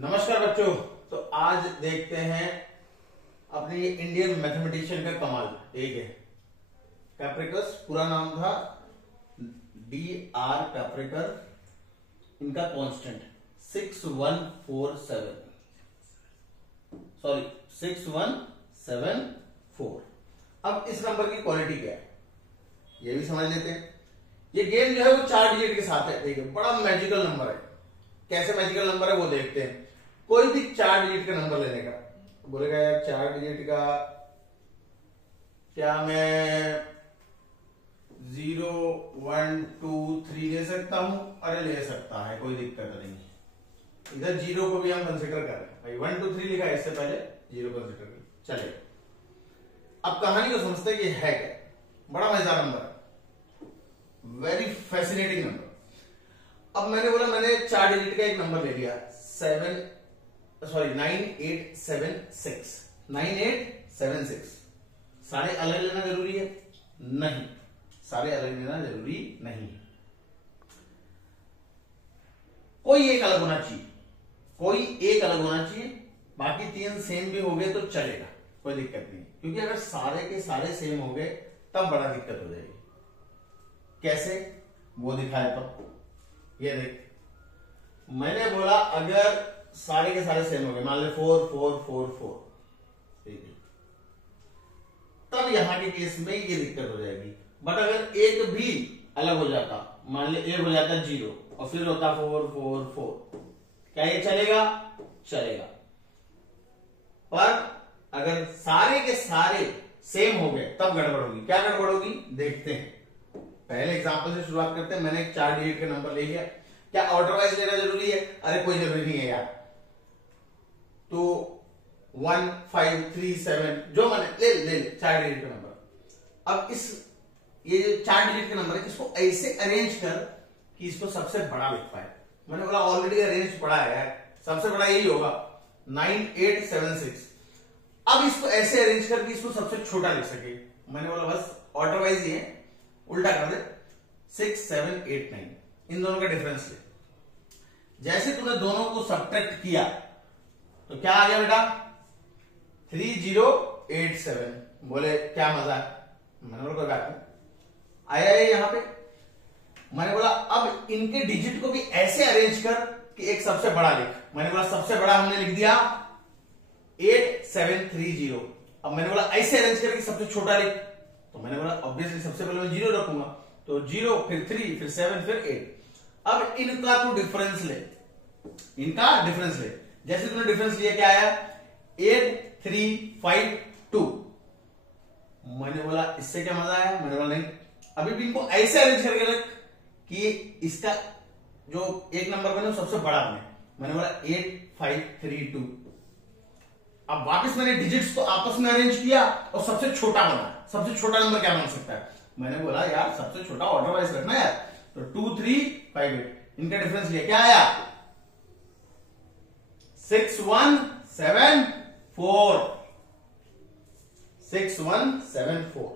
नमस्कार बच्चों। तो आज देखते हैं अपनी इंडियन मैथमेटिशियन का कमाल। एक है कैप्रिकस, पूरा नाम था D.R. कैप्रिकर। इनका कांस्टेंट 6174। अब इस नंबर की क्वालिटी क्या है ये भी समझ लेते हैं। ये गेम जो है वो 4 डिजिट के साथ है। ठीक है, बड़ा मैजिकल नंबर है। कैसे मैजिकल नंबर है वो देखते हैं। कोई भी 4 डिजिट का नंबर लेने का बोलेगा यार 4 डिजिट का क्या मैं 0 1 2 3 ले सकता हूं? अरे ले सकता है, कोई दिक्कत नहीं है। इधर 0 को भी हम कंसिडर कर रहे हैं भाई। 1 2 3 लिखा है, इससे पहले 0 कंसिडर कर चलेगा। अब कहानी को समझते हैं कि है क्या। बड़ा मजेदार नंबर है, वेरी फैसिनेटिंग नंबर। अब मैंने बोला मैंने 4 डिजिट का एक नंबर ले लिया 9876। सारे अलग लेना जरूरी है? नहीं, सारे अलग लेना जरूरी नहीं है। कोई एक अलग होना चाहिए, बाकी 3 सेम भी हो गए तो चलेगा, कोई दिक्कत नहीं। क्योंकि अगर सारे के सारे सेम हो गए तब बड़ा दिक्कत हो जाएगी। कैसे वो दिखाए तो ये देख, मैंने बोला अगर सारे के सारे सेम हो गए, मान ले 4 4 4 4, ठीक है, तब यहां के केस में ये दिक्कत हो जाएगी। बट अगर एक भी अलग हो जाता, मान ले एक हो जाता 0 और फिर होता 4 4 4, क्या ये चलेगा? चलेगा। पर अगर सारे के सारे सेम हो गए तब गड़बड़ होगी। क्या गड़बड़ होगी देखते हैं। पहले एग्जांपल से शुरुआत करते हैं। मैंने एक 4 डिजिट का नंबर ले लिया। क्या ऑर्डर वाइज लेना जरूरी है? अरे कोई जरूरी नहीं है यार। तो 1 5 3 7 जो मैंने ले 4 डिजिट का नंबर। अब ये जो 4 डिजिट का नंबर है इसको ऐसे अरेंज कर कि इसको सबसे बड़ा लिख पाए। मैंने बोला ऑलरेडी अरेंज पड़ा है यार, सबसे बड़ा यही होगा 9876। अब इसको ऐसे अरेंज कर कि इसको सबसे छोटा लिख सके। मैंने बोला बस ऑर्डर वाइज ही है, उल्टा कर दे 6 7 8 9। इन दोनों का डिफरेंस ले। जैसे तूने दोनों को सब्ट्रैक्ट किया तो क्या आ गया बेटा? 3087। बोले क्या मजा है? मैंने बोला कोई बात नहीं, आया है यहां पे। मैंने बोला अब इनके डिजिट को भी ऐसे अरेंज कर कि एक सबसे बड़ा लिख। मैंने बोला सबसे बड़ा हमने लिख दिया 8730। अब मैंने बोला ऐसे अरेंज करके सबसे छोटा लिख। तो मैंने बोला ऑब्वियसली सबसे पहले मैं 0 रखूंगा, तो 0 फिर 3 फिर 7 फिर 8। अब इनका तू डिफरेंस ले, जैसे तूने डिफरेंस लिया क्या आया? 8352। मैंने बोला इससे क्या मजा आया? मैंने बोला नहीं, अभी भी इनको ऐसे अरेंज करके रख कि इसका जो एक नंबर बने सबसे बड़ा बने। मैंने बोला 8532। अब वापस मैंने डिजिट्स को आपस में अरेंज किया और सबसे छोटा बना। सबसे छोटा नंबर क्या बन सकता है? मैंने बोला यार सबसे छोटा ऑर्डर वाइज रखना यार, तो 2358। इनका डिफरेंस लिया क्या आया? 6174।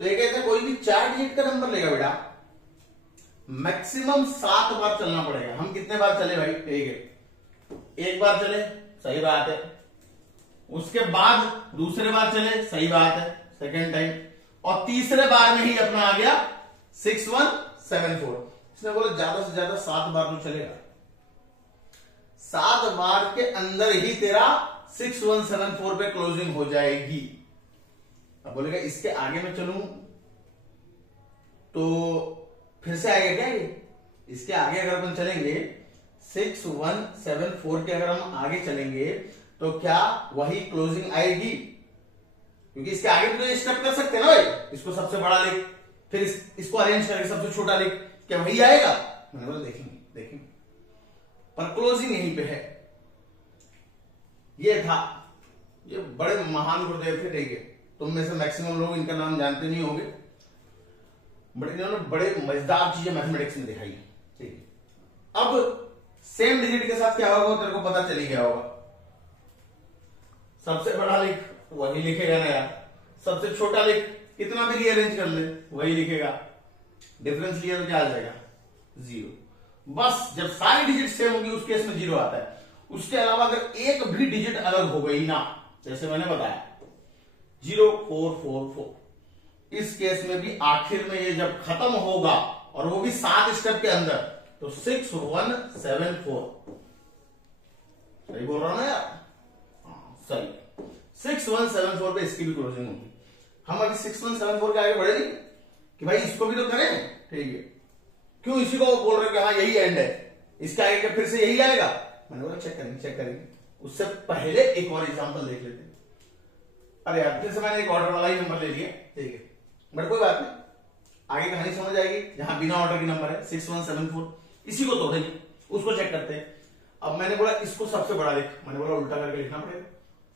तो ये कहते हैं कोई भी 4 डिजिट का नंबर लेगा बेटा मैक्सिमम 7 बार चलना पड़ेगा। हम कितने बार चले भाई? ठीक है, एक बार चले, सही बात है। उसके बाद दूसरे बार चले, सही बात है, सेकेंड टाइम। और तीसरे बार में ही अपना आ गया 6174। इसने बोला ज्यादा से ज्यादा 7 बार तो चलेगा। 7 बार के अंदर ही तेरा 6174 पे क्लोजिंग हो जाएगी। अब बोलेगा इसके आगे मैं चलूं तो फिर से आएगा क्या ये? इसके आगे अगर अपन चलेंगे 6174 के अगर हम आगे चलेंगे तो क्या वही क्लोजिंग आएगी? क्योंकि इसके आगे तो ये स्टेप कर सकते हैं ना भाई। इसको सबसे बड़ा लिख, फिर इसको अरेंज करके सबसे छोटा लिख, क्या वही आएगा? मैंने बोला देखेंगे। पर क्लोजिंग यहीं पे है। ये था, ये बड़े महान गुरुदेव थे। ठीक है, तुम में से मैक्सिमम लोग इनका नाम जानते नहीं होंगे, बट इन्होंने बड़े मजेदार चीजें मैथमेटिक्स में दिखाई। ठीक है, अब सेम डिजिट के साथ क्या होगा तेरे को पता चली गया होगा। सबसे बड़ा लिख, वही लिखेगा ना यार। सबसे छोटा लिख, कितना भी रीअरेंज कर ले वही लिखेगा। डिफरेंस लिया तो क्या आ जाएगा? 0। बस जब सारी डिजिट सेम होगी उस केस में 0 आता है। उसके अलावा अगर एक भी डिजिट अलग हो गई ना, जैसे मैंने बताया 0444, इस केस में भी आखिर में ये जब खत्म होगा और वो भी 7 स्टेप के अंदर, तो 6174। सही बोल रहा हूं ना यार? सही। 6174 पे इसकी भी क्लोजिंग होगी। हम अभी 6174 के आगे बढ़े नहीं कि भाई इसको भी तो करें, ठीक है? क्यों इसी को बोल रहे हो कि हाँ यही एंड है, इसके आगे के फिर से यही आएगा? मैंने बोला चेक करेंगे। उससे पहले एक और एग्जांपल देख लेते हैं। अरे यार फिर से मैंने एक ऑर्डर वाला ही नंबर ले लिया, ठीक है, बट कोई बात नहीं, आगे कहानी समझ आएगी। जहां बिना ऑर्डर की नंबर है 6174, इसी को तोड़ेंगे, उसको चेक करते हैं। अब मैंने बोला इसको सबसे बड़ा लिख, मैंने बोला उल्टा करके लिखना पड़ेगा।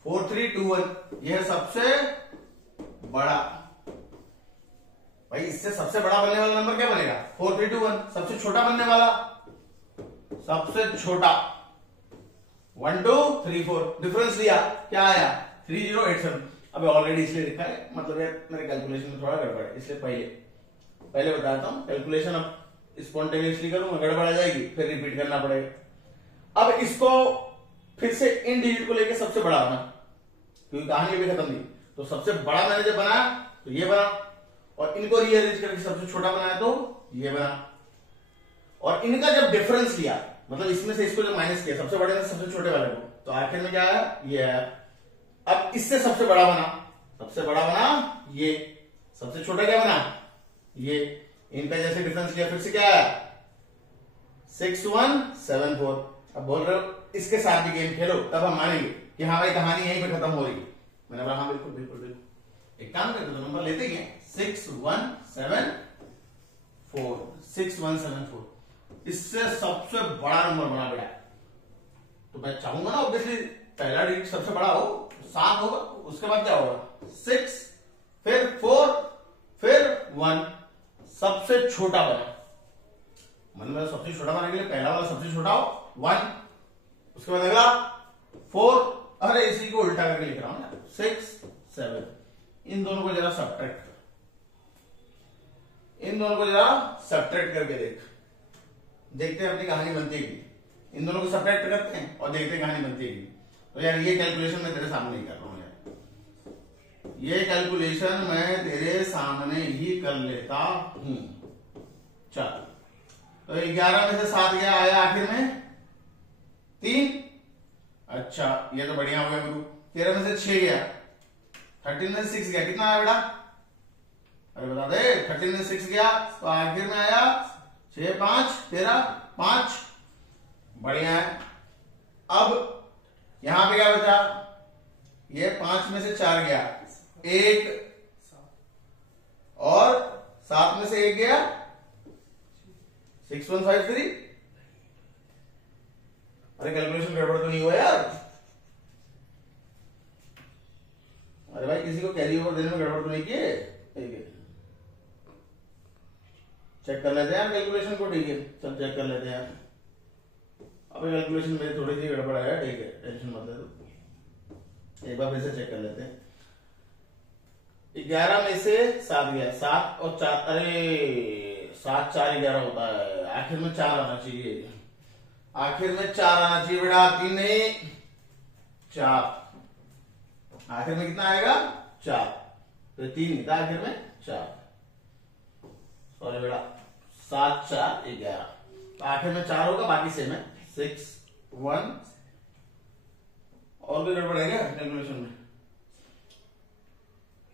4321 यह सबसे बड़ा, भाई इससे सबसे बड़ा बनने वाला नंबर क्या बनेगा? 4321। सबसे छोटा बनने वाला, सबसे छोटा 1 2 3 4, डिफरेंस लिया, क्या आया? 3087। अब ऑलरेडी इसलिए लिखा है, मतलब यार मेरे कैलकुलेशन में थोड़ा गड़बड़ है, इसलिए पहले बताता हूं। कैलकुलेशन अब स्पॉन्टेनियसली करूंगा, गड़बड़ आ जाएगी, फिर रिपीट करना पड़ेगा। अब इसको फिर से इन डिजिट को लेकर सबसे बड़ा बना, क्योंकि कहानी भी खत्म नहीं। तो सबसे बड़ा मैंने जब बनाया तो ये बना, और इनको रीअरेंज करके सबसे छोटा बनाया तो ये बना, और इनका जब डिफरेंस लिया, मतलब इसमें से इसको जब माइनस किया, सबसे बड़े से सबसे छोटे वाले को, तो आखिर में क्या आया? ये आया। अब इससे सबसे बड़ा बना, ये, सबसे छोटा क्या बना? ये। इनका जैसे डिफरेंस लिया, फिर से क्या आया? 6174। अब बोल रहे हो इसके साथ भी गेम खेलो, तब हम मानेंगे कि हाँ भाई कहानी यहीं पे खत्म हो रही है। मैंने बोला हाँ बिल्कुल। एक काम करते तो नंबर लेते ही हैं, 6174। इससे सबसे बड़ा नंबर बना बेटा, तो मैं चाहूंगा ना ऑब्वियसली पहला डिजिट सबसे बड़ा हो, 7 होगा, उसके बाद क्या होगा? 6, फिर 4, फिर 1, सबसे छोटा बना। मतलब सबसे छोटा बनाने के लिए पहला वाला सबसे छोटा हो 1, उसके बाद अगला 4, अरे इसी को उल्टा करके लिख रहा हूं ना, 6 7। इन दोनों को जरा सब्ट्रैक्ट करके देखते हैं अपनी कहानी बनती है कि इन दोनों को सब्ट्रैक्ट करते हैं और देखते हैं कहानी बनती है कि। तो यार ये कैलकुलेशन मैं तेरे सामने ही कर रहा हूं यार, ये कैलकुलेशन मैं तेरे सामने ही कर लेता हूं। चल, तो 11 में से 7 गया, आया आखिर में 3। अच्छा ये तो बढ़िया हो गया गुरु। 13 में से 6 गया, 13 में से 6 गया, कितना आया बेटा? अरे बता दे। 13 में 6 गया तो आखिर में आया 6 5 13 5, बढ़िया है। अब यहां पे क्या बचा? ये 5 में से 4 गया, 1, और 7 में से 1 गया, 6153। अरे कैलकुलेशन गड़बड़ तो नहीं हुआ यार? अरे भाई किसी को कैरी ओवर देने में गड़बड़ तो नहीं किए? ठीक है, चेक कर लेते हैं कैलकुलेशन को। ठीक है, चल चेक कर लेते हैं। अब कैलकुलेशन मेरी थोड़ी सी गड़बड़ है, ठीक है, टेंशन मत ले तू। एक बार फिर से चेक कर लेते हैं। 11 में से 7 गया, 7 और 4, अरे 7 4 11 होता है, आखिर में 4 आना चाहिए, आखिर में 4 आना चाहिए बेटा, 3 नहीं 4। आखिर में कितना आएगा? 4, तो 3 नहीं था, आखिर में 4। सॉरी बेटा, 7 4 11, तो आखिर में 4 होगा, बाकी सेम है, 6 1। और भी गड़बड़ है क्या कैलकुलेशन में?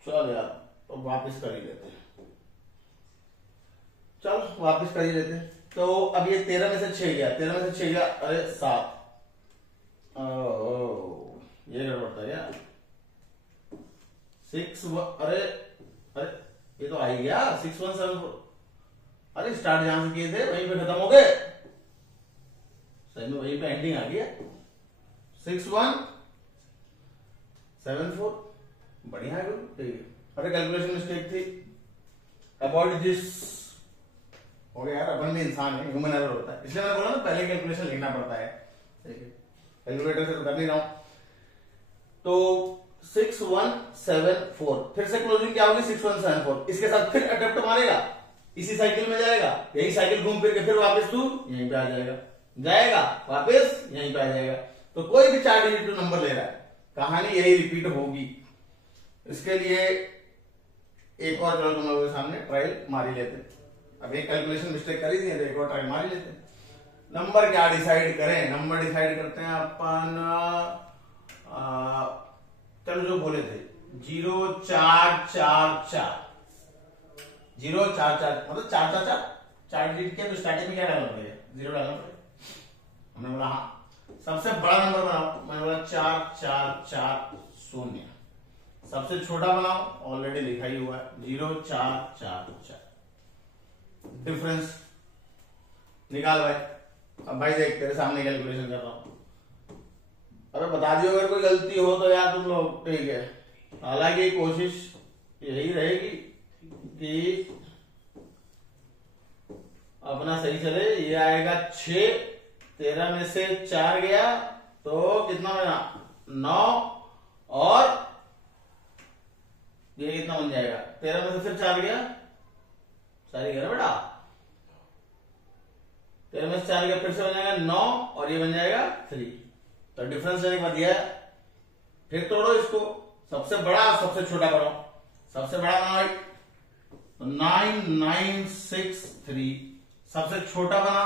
चल यार, तो वापस कर ही लेते हैं। चल वापस कर ही लेते हैं। तो अब ये 13 में से 6 गया, 13 में से 6 गया, अरे 7। ये गड़बड़ था यार। 6 अरे ये तो आ ही गया 6174। अरे स्टार्ट जहां से किए थे वहीं पे खत्म हो गए, सही में वहीं पे एंडिंग आ गया। 6174, बढ़िया है, ठीक है। अरे कैलकुलेशन मिस्टेक थी, अबाउट दिस हो गया यार, अपन भी इंसान है, ह्यूमन एरर होता है, इसलिए मैंने बोला ना पहले कैलकुलेशन लिखना पड़ता है, ठीक है। कैलकुलेटर से तो कर नहीं रहा हूं। तो 6174, फिर से क्लोजिंग क्या होगी? 6174। इसके साथ फिर अटेम्प्ट मारेगा, इसी साइकिल में जाएगा, यही साइकिल घूम फिर के फिर वापस तू यहीं पे आ जाएगा, वापस यहीं पे आ जाएगा। तो कोई भी 4 डिजिट जो नंबर ले रहा है, कहानी यही रिपीट होगी। इसके लिए एक और जो तुम लोगों के सामने ट्रायल मार ही लेते हैं। अब एक कैलकुलेशन मिस्टेक करी थी तो एक और ट्रायल मार ही लेते हैं। नंबर क्या डिसाइड करें? नंबर डिसाइड करते हैं अपन, चलो जो बोले थे 0444, 044 मतलब 4 डिजिट किया तो स्टार्टिंग में क्या डालना पड़ेगा? 0 डालना पड़ेगा। हमने बोला हाँ। सबसे बड़ा नंबर बनाओ, मैंने बोला 4440। सबसे छोटा बनाओ, ऑलरेडी लिखा ही हुआ है 0444। डिफरेंस निकाल भाई। अब भाई देख तेरे सामने कैलकुलेशन कर रहा हूं। अरे बता दियो अगर कोई गलती हो तो यार तुम लोग, ठीक है। हालांकि कोशिश यही रहेगी कि अपना सही चले। ये आएगा 6, 13 में से 4 गया तो कितना बना? 9, और ये कितना बन जाएगा? 13 में से फिर 4 गया, 4 गया ना बेटा। 13 में से 4 गया, फिर से बन जाएगा 9, और ये बन जाएगा 3। तो डिफरेंस लेने के बाद दिया है। फिर तोड़ो इसको, सबसे बड़ा सबसे छोटा करो। सबसे बड़ा बना 9963, सबसे छोटा बना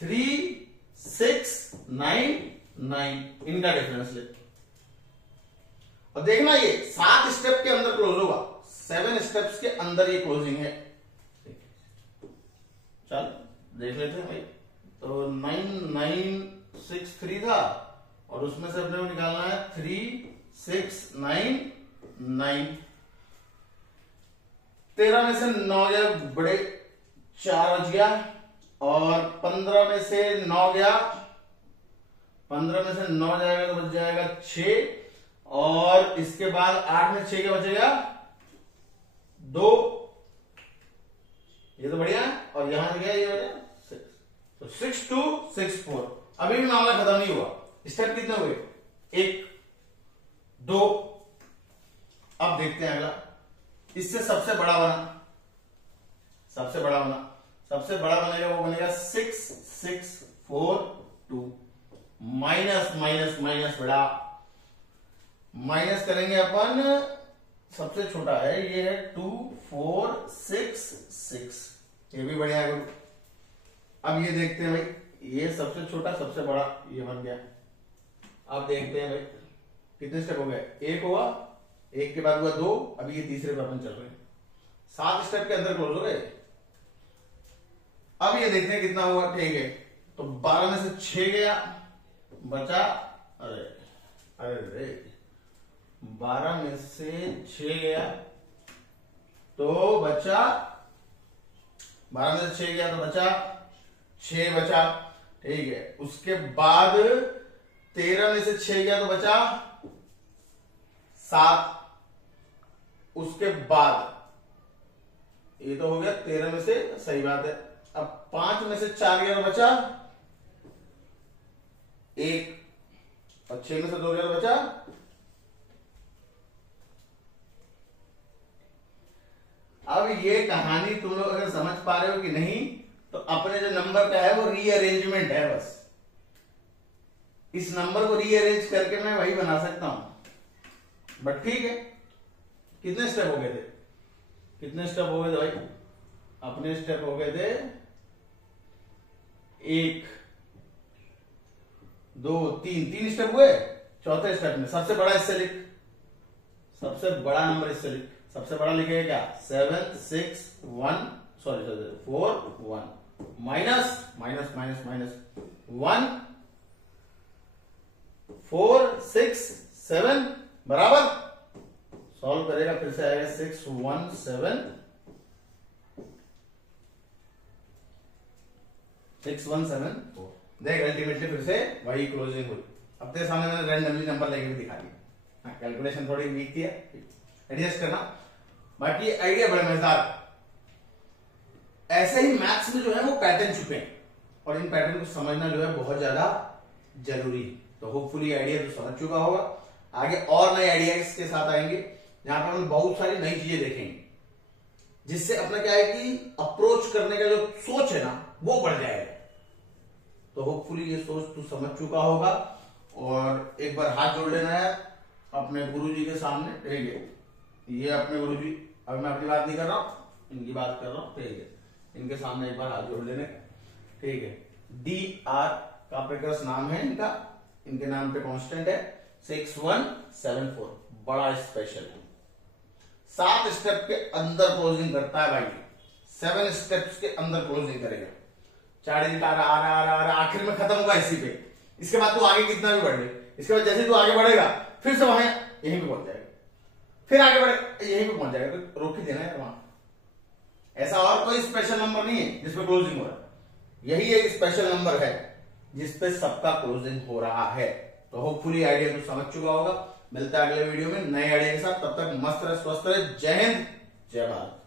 3699। इनका डिफरेंस ले और देखना ये 7 स्टेप के अंदर क्लोज होगा। 7 स्टेप्स के अंदर ये क्लोजिंग है। चल देख लेते हैं भाई। तो 9963 था और उसमें से अपने को निकालना है 3699। 13 में से 9 गया, बड़े 4 बच गया, और 15 में से 9 गया, 15 में से 9 जाएगा तो बच जाएगा 6, और इसके बाद 8 में 6 क्या बचेगा? 2। ये तो बढ़िया है। और यहां से गया ये बचा 6, तो 6264। अभी भी मामला खत्म नहीं हुआ। स्टेप कितने हुए? 1, 2। अब देखते हैं अगला। इससे सबसे बड़ा बना, सबसे बड़ा बना, सबसे बड़ा बनेगा वो बनेगा 6642। माइनस माइनस माइनस बड़ा, माइनस करेंगे अपन। सबसे छोटा है ये है 2466। ये भी बढ़िया है। अब ये देखते हैं भाई, ये सबसे छोटा सबसे बड़ा ये बन गया। अब देखते हैं भाई कितने स्टेप हो गए? 1 हुआ, 1 के बाद हुआ 2, अभी ये तीसरे पे अपन चल रहे हैं। 7 स्टेप के अंदर क्लोज हो गए। अब ये देखते हैं कितना हुआ। ठीक है, तो 12 में से 6 गया, बचा, अरे अरे रे, 12 में से 6 गया तो बचा, 12 में से 6 गया तो बचा 6 बचा। ठीक है, उसके बाद 13 में से 6 गया तो बचा 7। उसके बाद ये तो हो गया 13 में से, सही बात है। अब 5 में से 4 गया तो बचा 1, और 6 में से 2 गया तो बचा। अब ये कहानी तुम लोग अगर समझ पा रहे हो कि नहीं, तो अपने जो नंबर का है वो रीअरेंजमेंट है बस। इस नंबर को रीअरेंज करके मैं वही बना सकता हूं। बट ठीक है, कितने स्टेप हो गए थे? कितने स्टेप हो गए थे भाई? अपने स्टेप हो गए थे 1, 2, 3 स्टेप हुए। चौथे स्टेप में सबसे बड़ा इससे लिख, सबसे बड़ा नंबर इससे लिख। सबसे बड़ा लिखेगा क्या? 761, sorry 41, minus minus minus minus 1 4 6 7 बराबर। सॉल्व करेगा फिर से आएगा 6174। देख अल्टीमेटली फिर से वही क्लोजिंग हुई। अब तेरे सामने मैंने रैंडमली नंबर लेके भी दिखा दिया। कैलकुलेशन थोड़ी वीक थी, एडजस्ट करना। बाकी आइडिया बड़े मजेदार। ऐसे ही मैथ्स में जो है वो पैटर्न छुपे हैं, और इन पैटर्न को समझना जो है बहुत ज्यादा जरूरी है। तो होपफुली आइडिया तो समझ चुका होगा। आगे और नए आइडियाज के साथ आएंगे, जहां पर हम बहुत सारी नई चीजें देखेंगे, जिससे अपना क्या है कि अप्रोच करने का जो सोच है ना वो बढ़ जाएगा। तो होपफुली ये सोच तू समझ चुका होगा। और एक बार हाथ जोड़ लेना है अपने गुरुजी के सामने, ठीक है। ये अपने गुरुजी, अब मैं अपनी बात नहीं कर रहा हूं, इनकी बात कर रहा हूं, ठीक है। इनके सामने एक बार हाथ जोड़ लेने, ठीक है। DR काप्रिकस नाम है इनका, इनके नाम पे कांस्टेंट है 6174, बड़ा स्पेशल है। 7 स्टेप के अंदर क्लोजिंग करता है भाई, 7 स्टेप्स के अंदर क्लोजिंग करेगा। 4 डिजिट आ रहा, आखिर में खत्म होगा इसी पे। इसके बाद तू आगे कितना भी बढ़ ले, इसके बाद जैसे तू आगे बढ़ेगा फिर से वहां यहीं पे पहुंच जाएगा, फिर आगे बढ़े यहीं पे पहुंच जाएगा, तो रोक ही देना है वहां। ऐसा और कोई स्पेशल नंबर नहीं है जिसपे क्लोजिंग हो रहा है, यही एक स्पेशल नंबर है जिसपे सबका क्लोजिंग हो रहा है। तो होपफुली आइडिया तो समझ चुका होगा। मिलता है अगले वीडियो में नए आइडिया के साथ, तब तक मस्त रहे, स्वस्थ रहे। जय हिंद, जय भारत।